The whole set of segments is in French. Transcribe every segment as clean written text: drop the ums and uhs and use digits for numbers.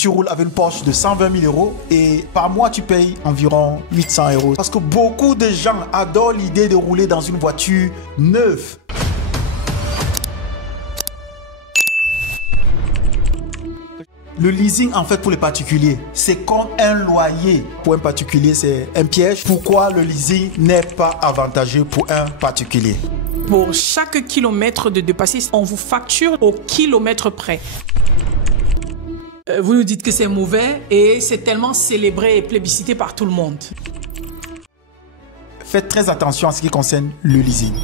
Tu roules avec une Porsche de 120 000 euros et par mois tu payes environ 800 euros. Parce que beaucoup de gens adorent l'idée de rouler dans une voiture neuve. Le leasing, en fait, pour les particuliers, c'est comme un loyer. Pour un particulier, c'est un piège. Pourquoi le leasing n'est pas avantageux pour un particulier? Pour chaque kilomètre de dépassé, on vous facture au kilomètre près. Vous nous dites que c'est mauvais et c'est tellement célébré et plébiscité par tout le monde. Faites très attention à ce qui concerne le leasing.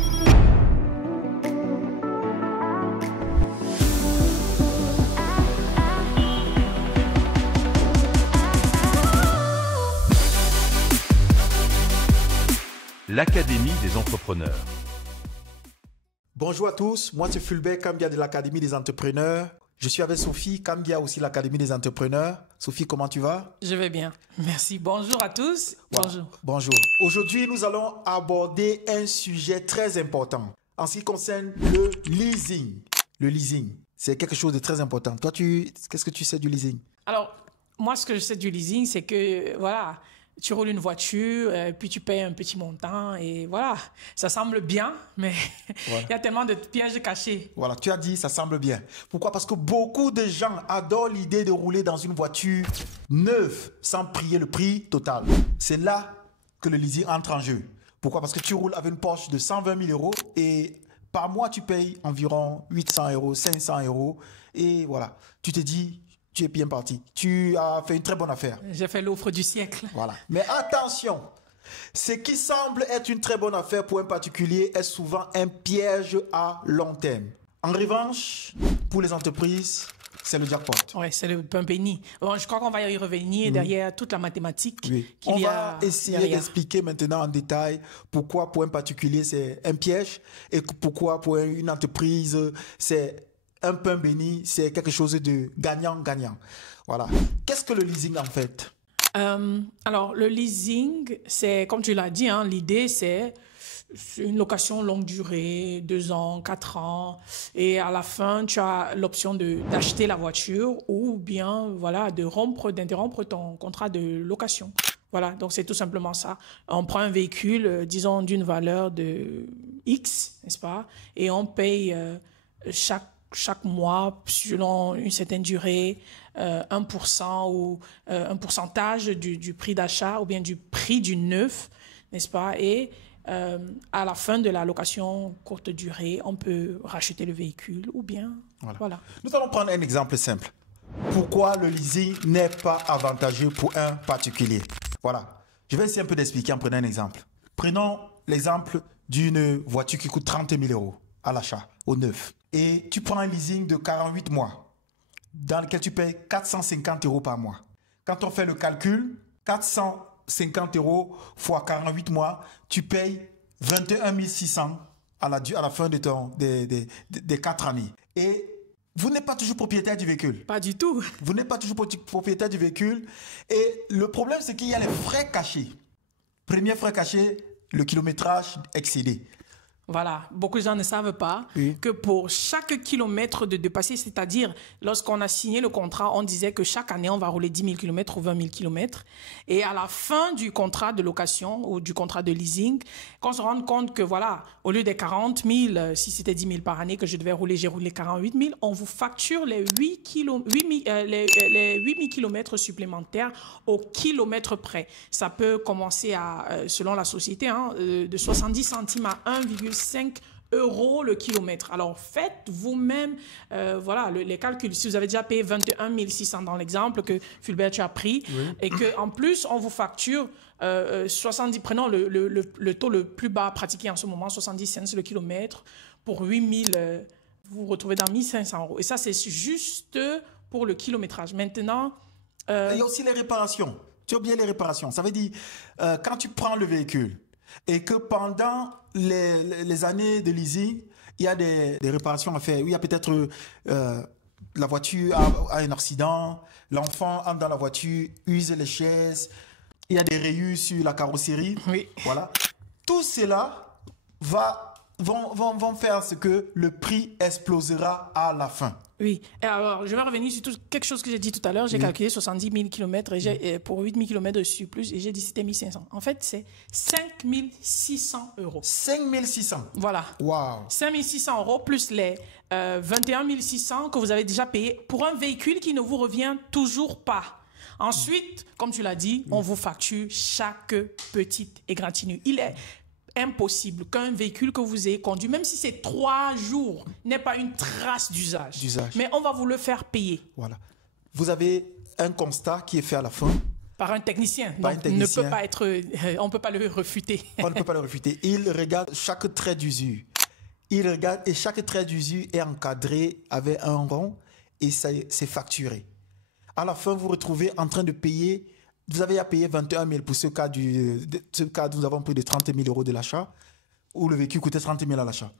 L'Académie des entrepreneurs. Bonjour à tous, moi c'est Fulbert Kambia de l'Académie des entrepreneurs. Je suis avec Sophie Kambia aussi, l'Académie des entrepreneurs. Sophie, comment tu vas? Je vais bien, merci. Bonjour à tous. Bonjour. Bonjour. Aujourd'hui, nous allons aborder un sujet très important en ce qui concerne le leasing. Le leasing, c'est quelque chose de très important. Toi, qu'est-ce que tu sais du leasing? Alors, moi, ce que je sais du leasing, c'est que, voilà, tu roules une voiture, puis tu payes un petit montant et voilà, ça semble bien, mais voilà. Il y a tellement de pièges cachés. Voilà, tu as dit ça semble bien. Pourquoi? Parce que beaucoup de gens adorent l'idée de rouler dans une voiture neuve sans payer le prix total. C'est là que le leasing entre en jeu. Pourquoi? Parce que tu roules avec une Porsche de 120 000 euros et par mois tu payes environ 800 euros, 500 euros et voilà, tu te dis... Tu es bien parti. Tu as fait une très bonne affaire. J'ai fait l'offre du siècle. Voilà. Mais attention, ce qui semble être une très bonne affaire pour un particulier est souvent un piège à long terme. En revanche, pour les entreprises, c'est le jackpot. Oui, c'est le pain béni. Bon, je crois qu'on va y revenir derrière toute la mathématique. Oui. On va essayer d'expliquer maintenant en détail pourquoi pour un particulier c'est un piège et pourquoi pour une entreprise c'est un pain béni, c'est quelque chose de gagnant-gagnant. Voilà. Qu'est-ce que le leasing en fait? Alors, le leasing, c'est, comme tu l'as dit, hein, l'idée, c'est une location longue durée, 2 ans, 4 ans. Et à la fin, tu as l'option d'acheter la voiture ou bien voilà, d'interrompre ton contrat de location. Voilà, donc c'est tout simplement ça. On prend un véhicule, disons, d'une valeur de X, n'est-ce pas? Et on paye chaque mois, selon une certaine durée, 1% ou un pourcentage du prix d'achat ou bien du prix du neuf, n'est-ce pas? Et à la fin de la location courte durée, on peut racheter le véhicule ou bien... Voilà. Nous allons prendre un exemple simple. Pourquoi le leasing n'est pas avantageux pour un particulier? Voilà. Je vais essayer un peu d'expliquer en prenant un exemple. Prenons l'exemple d'une voiture qui coûte 30 000 euros à l'achat, au neuf. Et tu prends un leasing de 48 mois, dans lequel tu payes 450 euros par mois. Quand on fait le calcul, 450 euros fois 48 mois, tu payes 21 600 à la fin des 4 années. Et vous n'êtes pas toujours propriétaire du véhicule. Pas du tout. Vous n'êtes pas toujours propriétaire du véhicule. Et le problème, c'est qu'il y a les frais cachés. Premier frais caché, le kilométrage excédé. Voilà, beaucoup de gens ne savent pas que pour chaque kilomètre de dépassé, c'est-à-dire lorsqu'on a signé le contrat, on disait que chaque année, on va rouler 10 000 km ou 20 000 km. Et à la fin du contrat de location ou du contrat de leasing, qu'on se rende compte que voilà, au lieu des 40 000, si c'était 10 000 par année que je devais rouler, j'ai roulé 48 000, on vous facture les 8 000 km supplémentaires au kilomètre près. Ça peut commencer selon la société, de 70 centimes à 1,5 euros le kilomètre. Alors, faites vous-même voilà, les calculs. Si vous avez déjà payé 21 600 dans l'exemple que Fulbert tu as pris, et qu'en plus, on vous facture 70, prenons le taux le plus bas pratiqué en ce moment, 70 cents le kilomètre, pour 8 000, vous vous retrouvez dans 1 500 euros. Et ça, c'est juste pour le kilométrage. Maintenant... il y a aussi les réparations. Tu as oublié les réparations. Ça veut dire, quand tu prends le véhicule, et que pendant les années de leasing, il y a des réparations à faire. Il y a peut-être la voiture a un accident, l'enfant entre dans la voiture, use les chaises, il y a des rayures sur la carrosserie. Oui. Voilà. Tout cela vont faire ce que le prix explosera à la fin. Oui. Et alors, je vais revenir sur quelque chose que j'ai dit tout à l'heure. J'ai calculé 70 000 km et pour 8 000 km de surplus et j'ai dit c'était 1 500. En fait, c'est 5 600 euros. 5 600. Voilà. Waouh. 5 600 euros plus les 21 600 que vous avez déjà payé pour un véhicule qui ne vous revient toujours pas. Ensuite, comme tu l'as dit, on vous facture chaque petite égratignure. Il est impossible qu'un véhicule que vous ayez conduit, même si c'est 3 jours, n'ait pas une trace d'usage. Mais on va vous le faire payer. Voilà. Vous avez un constat qui est fait à la fin. Par un technicien. Par un technicien. On ne peut pas le refuter. On ne peut pas le refuter. Il regarde chaque trait d'usure. Il regarde et chaque trait d'usure est encadré avec un rond et c'est facturé. À la fin, vous vous retrouvez en train de payer. Vous avez à payer 21 000 pour ce cas où nous avons pris de 30 000 euros de l'achat, où le véhicule coûtait 30 000 à l'achat.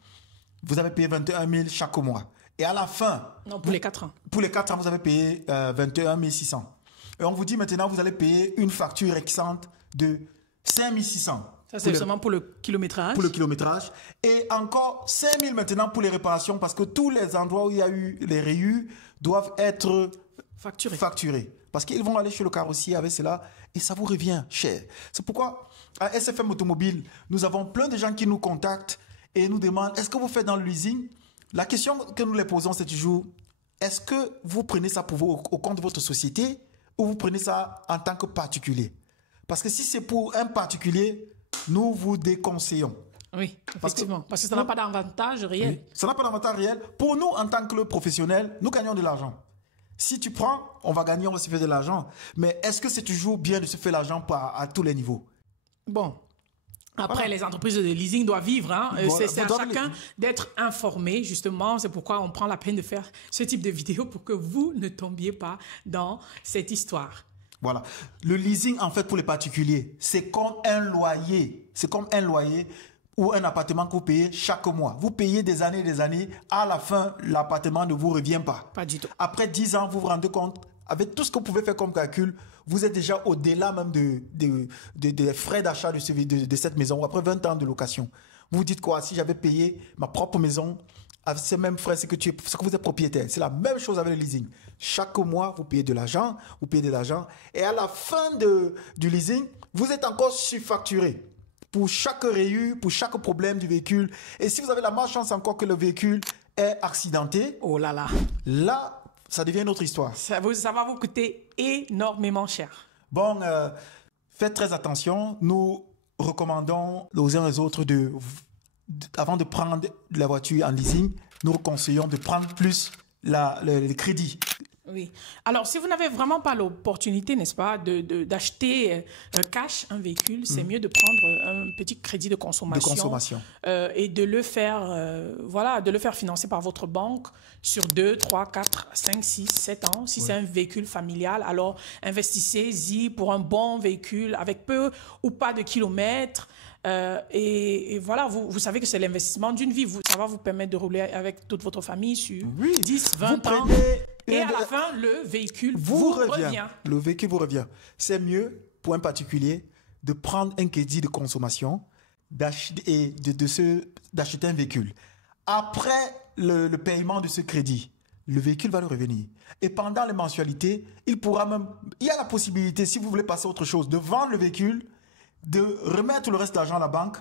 Vous avez payé 21 000 chaque mois. Et à la fin... Non, pour les 4 ans. Pour les 4 ans, vous avez payé 21 600. Et on vous dit maintenant, vous allez payer une facture excente de 5 600. Ça, c'est seulement pour le kilométrage. Pour le kilométrage. Et encore 5 000 maintenant pour les réparations, parce que tous les endroits où il y a eu les rayures doivent être facturés. Parce qu'ils vont aller chez le carrossier avec cela et ça vous revient cher. C'est pourquoi à SFM Automobile, nous avons plein de gens qui nous contactent et nous demandent est-ce que vous faites dans le leasing? La question que nous les posons, c'est toujours est-ce que vous prenez ça pour vous au compte de votre société ou vous prenez ça en tant que particulier? Parce que si c'est pour un particulier, nous vous déconseillons. Oui, effectivement. Parce que ça n'a pas d'avantage réel. Oui, ça n'a pas d'avantage réel. Pour nous, en tant que professionnels, nous gagnons de l'argent. Si tu prends, on va gagner, on va se faire de l'argent. Mais est-ce que c'est toujours bien de se faire l'argent à tous les niveaux? Bon. Après, les entreprises de leasing doivent vivre. Hein. C'est à chacun d'être informé, justement. C'est pourquoi on prend la peine de faire ce type de vidéo pour que vous ne tombiez pas dans cette histoire. Voilà. Le leasing, en fait, pour les particuliers, c'est comme un loyer. C'est comme un loyer ou un appartement que vous payez chaque mois. Vous payez des années et des années. À la fin, l'appartement ne vous revient pas. Pas du tout. Après 10 ans, vous vous rendez compte, avec tout ce que vous pouvez faire comme calcul, vous êtes déjà au-delà même des frais d'achat de cette maison. Après 20 ans de location. Vous vous dites quoi? Si j'avais payé ma propre maison, avec ces mêmes frais, c'est que vous êtes propriétaire. C'est la même chose avec le leasing. Chaque mois, vous payez de l'argent, et à la fin du leasing, vous êtes encore surfacturé pour chaque rayure, pour chaque problème du véhicule. Et si vous avez la malchance encore que le véhicule est accidenté, oh là là, là, ça devient une autre histoire. Ça va vous coûter énormément cher. Bon, faites très attention. Nous recommandons aux uns et aux autres avant de prendre la voiture en leasing, nous conseillons de prendre plus le crédit. Oui. Alors, si vous n'avez vraiment pas l'opportunité, n'est-ce pas, d'acheter cash un véhicule, c'est mieux de prendre un petit crédit de consommation. Et de le faire, de le faire financer par votre banque sur 2, 3, 4, 5, 6, 7 ans. Si c'est un véhicule familial, alors investissez-y pour un bon véhicule avec peu ou pas de kilomètres. Et voilà, vous savez que c'est l'investissement d'une vie. Ça va vous permettre de rouler avec toute votre famille sur 10, 20 ans. Et à la fin, le véhicule vous revient. Le véhicule vous revient. C'est mieux pour un particulier de prendre un crédit de consommation et d'acheter un véhicule. Après le paiement de ce crédit, le véhicule va le revenir. Et pendant les mensualités, il y a la possibilité, si vous voulez passer à autre chose, de vendre le véhicule, de remettre le reste de l'argent à la banque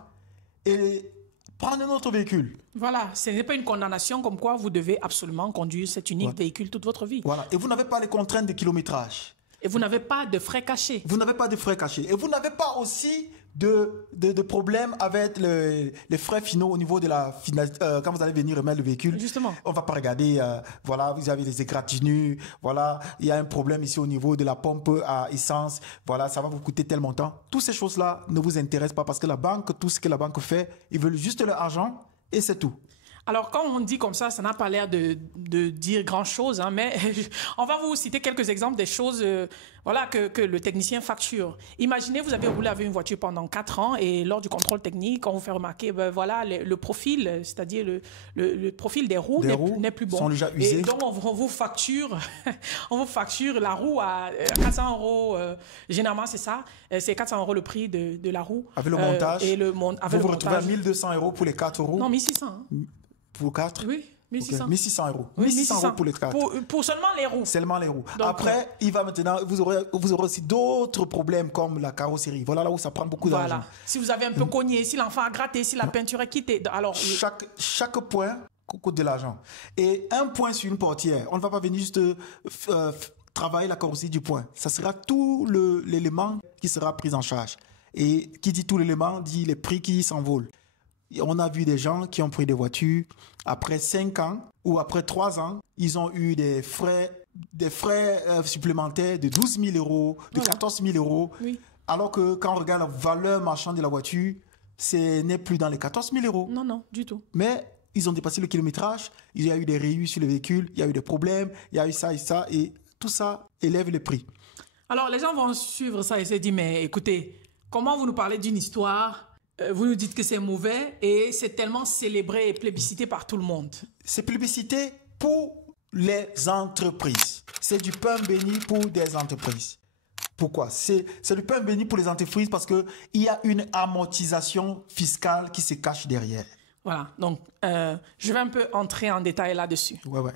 et prendre un autre véhicule. Voilà, ce n'est pas une condamnation comme quoi vous devez absolument conduire cet unique véhicule toute votre vie. Voilà, et vous n'avez pas les contraintes de kilométrage. Et vous n'avez pas de frais cachés. Vous n'avez pas de frais cachés. Et vous n'avez pas aussi de problème avec les frais finaux au niveau de quand vous allez venir remettre le véhicule. Justement. On ne va pas regarder, vous avez des égratignures, il y a un problème ici au niveau de la pompe à essence, ça va vous coûter tel montant. Toutes ces choses-là ne vous intéressent pas parce que la banque, tout ce que la banque fait, ils veulent juste leur argent et c'est tout. Alors, quand on dit comme ça n'a pas l'air de dire grand-chose, hein, mais on va vous citer quelques exemples des choses que le technicien facture. Imaginez, vous avez roulé avec une voiture pendant 4 ans et lors du contrôle technique, on vous fait remarquer le profil, c'est-à-dire le profil des roues n'est plus bon. Sont déjà usés. Et donc, on vous facture la roue à 400 €. Généralement, c'est ça. C'est 400 € le prix de la roue. Avec le montage. Vous vous retrouvez à 1 200 € pour les 4 roues. Non, 1 600. Pour 4? Oui, 1600. 1600 euros. Oui, 1600 euros pour les quatre. Pour seulement les roues. Seulement les roues. Donc, après, il va maintenant, vous aurez aussi d'autres problèmes comme la carrosserie. Voilà là où ça prend beaucoup d'argent. Voilà. Si vous avez un peu cogné, si l'enfant a gratté, si la peinture est quittée. Alors, chaque point coûte de l'argent. Et un point sur une portière, on ne va pas venir juste travailler la carrosserie du point. Ça sera tout l'élément qui sera pris en charge. Et qui dit tout l'élément dit les prix qui s'envolent. On a vu des gens qui ont pris des voitures après 5 ans ou après 3 ans, ils ont eu des frais supplémentaires de 12 000 euros, de 14 000 euros. Oui. Alors que quand on regarde la valeur marchande de la voiture, ce n'est plus dans les 14 000 euros. non, du tout. Mais ils ont dépassé le kilométrage, il y a eu des rayures sur le véhicule, il y a eu des problèmes, il y a eu ça et ça, et tout ça élève le prix. Alors, les gens vont suivre ça et se dire, mais écoutez, comment vous nous parlez d'une histoire, vous nous dites que c'est mauvais et c'est tellement célébré et plébiscité par tout le monde. C'est plébiscité pour les entreprises. C'est du pain béni pour des entreprises. Pourquoi? C'est du pain béni pour les entreprises parce qu'il y a une amortisation fiscale qui se cache derrière. Voilà, donc je vais un peu entrer en détail là-dessus. Ouais.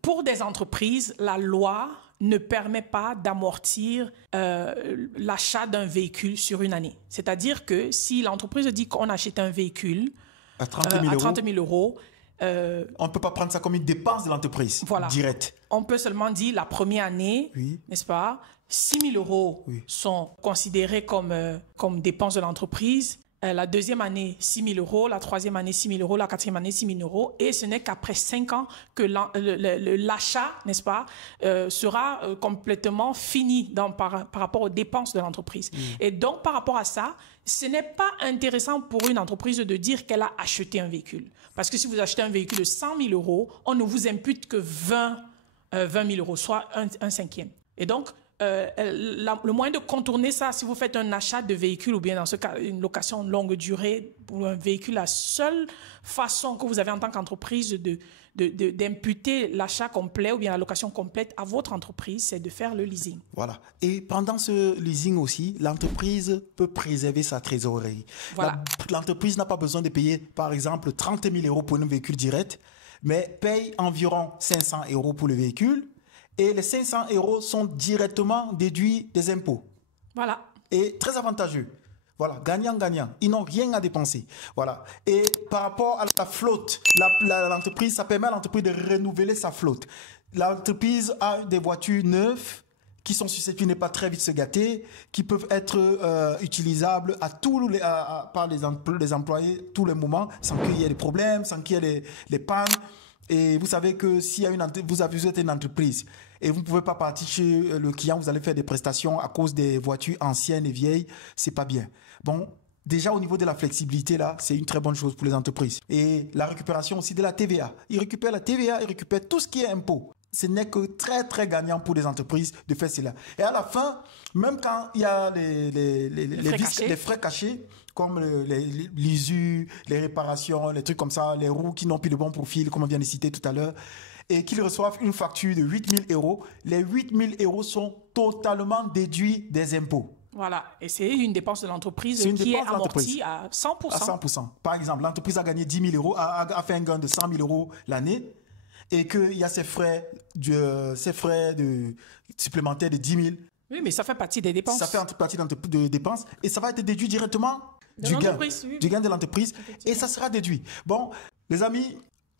Pour des entreprises, la loi ne permet pas d'amortir l'achat d'un véhicule sur une année. C'est-à-dire que si l'entreprise dit qu'on achète un véhicule à 30 000 euros, on ne peut pas prendre ça comme une dépense de l'entreprise, voilà. Directe. On peut seulement dire la première année, oui. N'est-ce pas, 6 000 euros oui. sont considérés comme dépenses de l'entreprise. La deuxième année, 6 000 euros. La troisième année, 6 000 euros. La quatrième année, 6 000 euros. Et ce n'est qu'après 5 ans que l'achat, n'est-ce pas, sera complètement fini par rapport aux dépenses de l'entreprise. Et donc, par rapport à ça, ce n'est pas intéressant pour une entreprise de dire qu'elle a acheté un véhicule. Parce que si vous achetez un véhicule de 100 000 euros, on ne vous impute que 20 000 euros, soit un cinquième. Et donc, le moyen de contourner ça, si vous faites un achat de véhicule ou bien dans ce cas, une location longue durée pour un véhicule, la seule façon que vous avez en tant qu'entreprise d'imputer l'achat complet ou bien la location complète à votre entreprise, c'est de faire le leasing. Voilà. Et pendant ce leasing aussi, l'entreprise peut préserver sa trésorerie. Voilà. L'entreprise n'a pas besoin de payer, par exemple, 30 000 euros pour un véhicule direct, mais paye environ 500 euros pour le véhicule. Et les 500 euros sont directement déduits des impôts. Voilà. Et très avantageux. Voilà, gagnant-gagnant. Ils n'ont rien à dépenser. Voilà. Et par rapport à la flotte, l'entreprise, ça permet à l'entreprise de renouveler sa flotte. L'entreprise a des voitures neuves qui sont susceptibles de ne pas très vite se gâter, qui peuvent être utilisables par les employés tous les moments, sans qu'il y ait des problèmes, sans qu'il y ait des pannes. Et vous savez que si vous êtes une entreprise et vous ne pouvez pas partir chez le client, vous allez faire des prestations à cause des voitures anciennes et vieilles, c'est pas bien. Bon, déjà au niveau de la flexibilité, là, c'est une très bonne chose pour les entreprises. Et la récupération aussi de la TVA. Ils récupèrent la TVA, ils récupèrent tout ce qui est impôt. Ce n'est que très, très gagnant pour les entreprises de faire cela. Et à la fin, même quand il y a les frais cachés, comme l'usure, les réparations, les trucs comme ça, les roues qui n'ont plus de bon profil, comme on vient de citer tout à l'heure, et qu'ils reçoivent une facture de 8 000 euros, les 8 000 euros sont totalement déduits des impôts. Voilà, et c'est une dépense de l'entreprise qui est amortie à 100%. À 100%. Par exemple, l'entreprise a gagné 10 000 euros, a fait un gain de 100 000 euros l'année, et qu'il y a ces frais supplémentaires de 10 000. Oui, mais ça fait partie des dépenses. Ça fait partie des dépenses, et ça va être déduit directement du gain de l'entreprise, et ça sera déduit. Bon, les amis,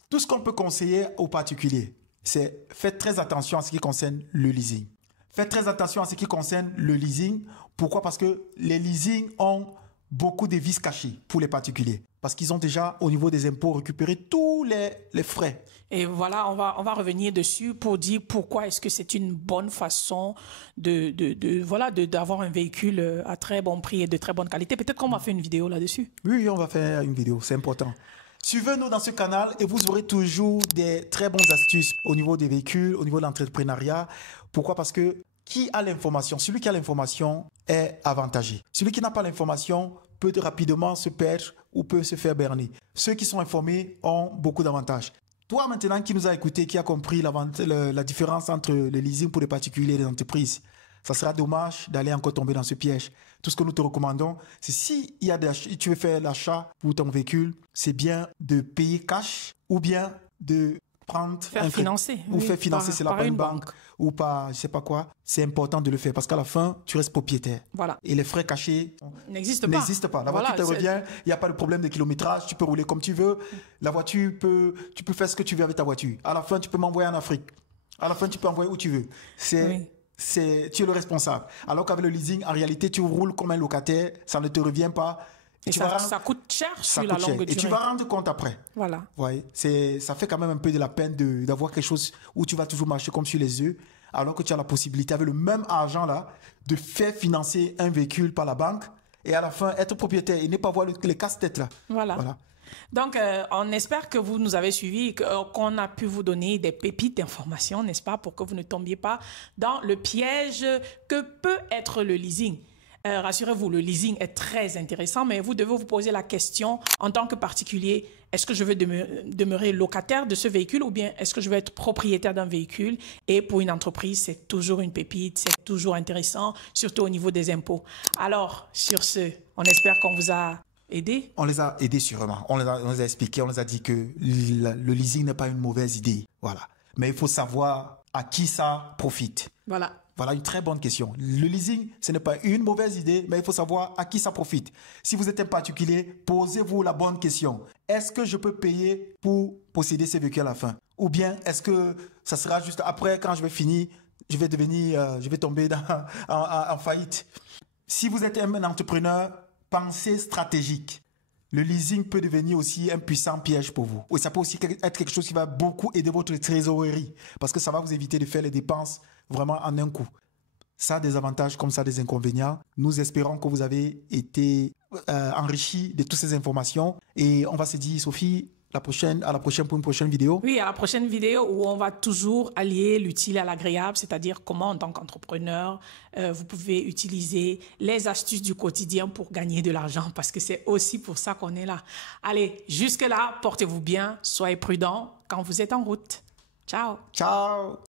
tout ce qu'on peut conseiller aux particuliers, c'est faites très attention à ce qui concerne le leasing. Faites très attention à ce qui concerne le leasing. Pourquoi? Parce que les leasings ont beaucoup de vices cachés pour les particuliers. Parce qu'ils ont déjà, au niveau des impôts, récupéré tous les frais. Et voilà, on va revenir dessus pour dire pourquoi est-ce que c'est une bonne façon d'avoir un véhicule à très bon prix et de très bonne qualité. Peut-être qu'on va faire une vidéo là-dessus. Oui, on va faire une vidéo, c'est important. Suivez-nous dans ce canal et vous aurez toujours des très bonnes astuces au niveau des véhicules, au niveau de l'entrepreneuriat. Pourquoi? Parce que qui a l'information, celui qui a l'information est avantagé. Celui qui n'a pas l'information peut rapidement se perdre ou peut se faire berner. Ceux qui sont informés ont beaucoup d'avantages. Toi maintenant qui nous as écouté, qui a compris la différence entre le leasing pour les particuliers et les entreprises, Ça sera dommage d'aller encore tomber dans ce piège. Tout ce que nous te recommandons, c'est si tu veux faire l'achat pour ton véhicule, c'est bien de payer cash ou bien de prendre faire financer cela par une banque ou par je sais pas quoi. C'est important de le faire parce qu'à la fin, tu restes propriétaire. Voilà. Et les frais cachés n'existent pas. La voiture te revient, il n'y a pas de problème de kilométrage, tu peux rouler comme tu veux. La voiture, tu peux faire ce que tu veux avec ta voiture. À la fin, tu peux m'envoyer en Afrique. À la fin, tu peux envoyer où tu veux. Tu es le responsable. Alors qu'avec le leasing, en réalité, tu roules comme un locataire, ça ne te revient pas. Et ça coûte cher sur la longue durée. Et tu vas rendre compte après. Voilà. Ouais, ça fait quand même un peu de la peine d'avoir quelque chose où tu vas toujours marcher comme sur les œufs, alors que tu as la possibilité, avec le même argent-là, de faire financer un véhicule par la banque et à la fin, être propriétaire et ne pas voir les casse-têtes là. Voilà. Donc, on espère que vous nous avez suivis, qu'on a pu vous donner des pépites d'informations, n'est-ce pas, pour que vous ne tombiez pas dans le piège que peut être le leasing. Rassurez-vous, le leasing est très intéressant, mais vous devez vous poser la question en tant que particulier, est-ce que je veux demeurer locataire de ce véhicule ou bien est-ce que je veux être propriétaire d'un véhicule? Et pour une entreprise, c'est toujours une pépite, c'est toujours intéressant, surtout au niveau des impôts. Alors, sur ce, on espère qu'on vous a aidé. On les a aidés sûrement. On les a expliqué, on les a dit que le leasing n'est pas une mauvaise idée. Voilà. Mais il faut savoir à qui ça profite. Voilà une très bonne question. Le leasing, ce n'est pas une mauvaise idée, mais il faut savoir à qui ça profite. Si vous êtes un particulier, posez-vous la bonne question. Est-ce que je peux payer pour posséder ces véhicules à la fin? Ou bien est-ce que ça sera juste après, quand je vais finir, je vais tomber en faillite? Si vous êtes un entrepreneur, pensez stratégique. Le leasing peut devenir aussi un puissant piège pour vous. Et ça peut aussi être quelque chose qui va beaucoup aider votre trésorerie parce que ça va vous éviter de faire les dépenses vraiment en un coup. Ça a des avantages comme ça des inconvénients. Nous espérons que vous avez été enrichis de toutes ces informations. Et on va se dire, Sophie, à la prochaine pour une prochaine vidéo. Oui, à la prochaine vidéo où on va toujours allier l'utile à l'agréable, c'est-à-dire comment en tant qu'entrepreneur, vous pouvez utiliser les astuces du quotidien pour gagner de l'argent parce que c'est aussi pour ça qu'on est là. Allez, jusque-là, portez-vous bien, soyez prudents quand vous êtes en route. Ciao. Ciao.